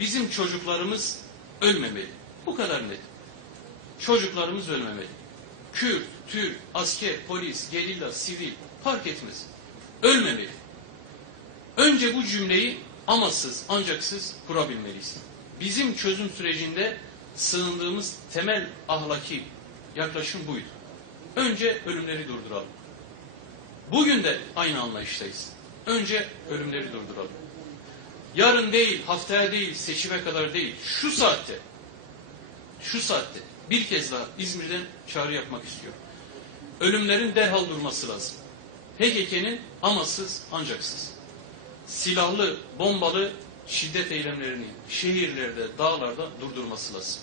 Bizim çocuklarımız ölmemeli. Bu kadar net. Çocuklarımız ölmemeli. Kürt, Türk, asker, polis, gerilla, sivil fark etmez. Ölmemeli. Önce bu cümleyi amasız, ancaksız kurabilmeliyiz. Bizim çözüm sürecinde sığındığımız temel ahlaki yaklaşım buydu. Önce ölümleri durduralım. Bugün de aynı anlayıştayız. Önce ölümleri durduralım. Yarın değil, haftaya değil, seçime kadar değil, şu saatte bir kez daha İzmir'den çağrı yapmak istiyorum. Ölümlerin derhal durması lazım. PKK'nin amasız, ancaksız, silahlı, bombalı şiddet eylemlerini şehirlerde, dağlarda durdurması lazım.